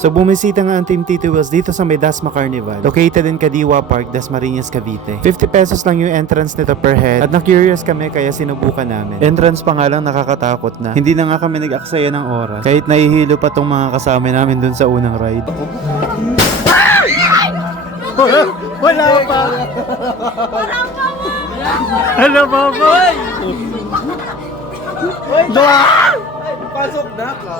So bumisita nga ang Team Tito Wheels dito sa may Dasma Carnival, located in Kadiwa Park, Dasmariñas, Cavite. 50 pesos lang yung entrance nito per head at na-curious kami kaya sinubukan namin. Entrance pa nga lang nakakatakot na. Hindi na nga kami nag-aksaya ng oras kahit nahihilo pa tong mga kasama namin dun sa unang ride. Wala pa! Hello, Baba! Pasok na ka.